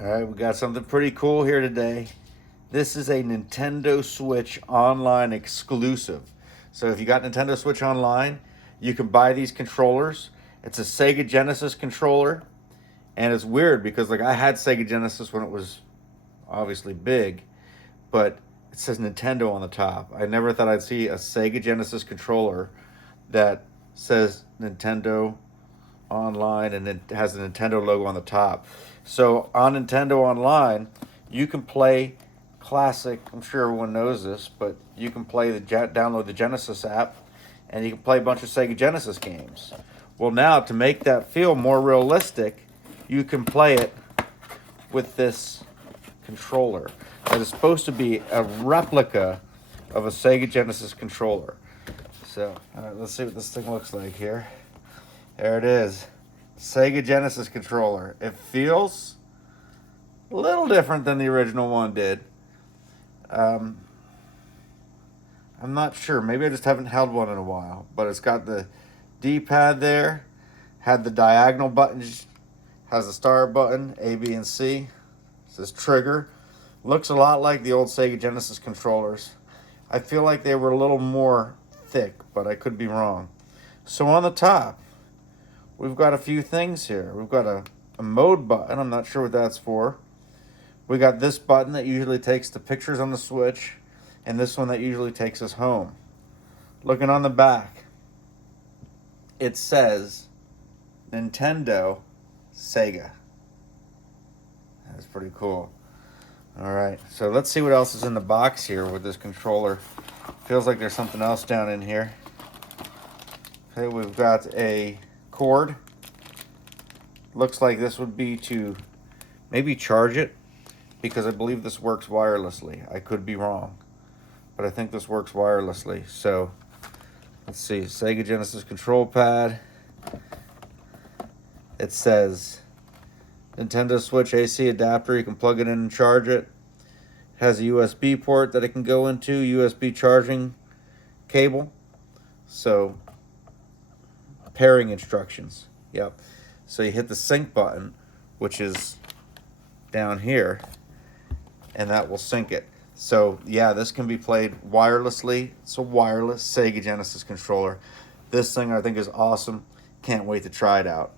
All right, we got something pretty cool here today. This is a Nintendo Switch Online exclusive. So if you got Nintendo Switch Online, you can buy these controllers. It's a Sega Genesis controller, and it's weird because like I had Sega Genesis when it was obviously big, but it says Nintendo on the top. I never thought I'd see a Sega Genesis controller that says Nintendo Online and it has the Nintendo logo on the top. So on Nintendo Online, you can play classic. I'm sure everyone knows this, but you can play download the Genesis app, and you can play a bunch of Sega Genesis games. Well, now to make that feel more realistic, you can play it with this controller that is supposed to be a replica of a Sega Genesis controller. So, all right, let's see what this thing looks like here. There it is. Sega Genesis controller. It feels a little different than the original one did. I'm not sure. Maybe I just haven't held one in a while. But it's got the D-pad there. Had the diagonal buttons. Has the start button, A, B, and C. It says trigger. Looks a lot like the old Sega Genesis controllers. I feel like they were a little more thick, but I could be wrong. So on the top, we've got a few things here. We've got a mode button. I'm not sure what that's for. We got this button that usually takes the pictures on the Switch, and this one that usually takes us home. Looking on the back, it says Nintendo Sega. That's pretty cool. All right, so let's see what else is in the box here with this controller. Feels like there's something else down in here. Okay, we've got a cord. Looks like this would be to maybe charge it, because I believe this works wirelessly. I could be wrong, but I think this works wirelessly. So let's see, Sega Genesis control pad. It says Nintendo Switch AC adapter. You can plug it in and charge it. It has a USB port that it can go into, USB charging cable. So pairing instructions. Yep. So you hit the sync button, which is down here, and that will sync it. So yeah, this can be played wirelessly. It's a wireless Sega Genesis controller. This thing I think is awesome. Can't wait to try it out.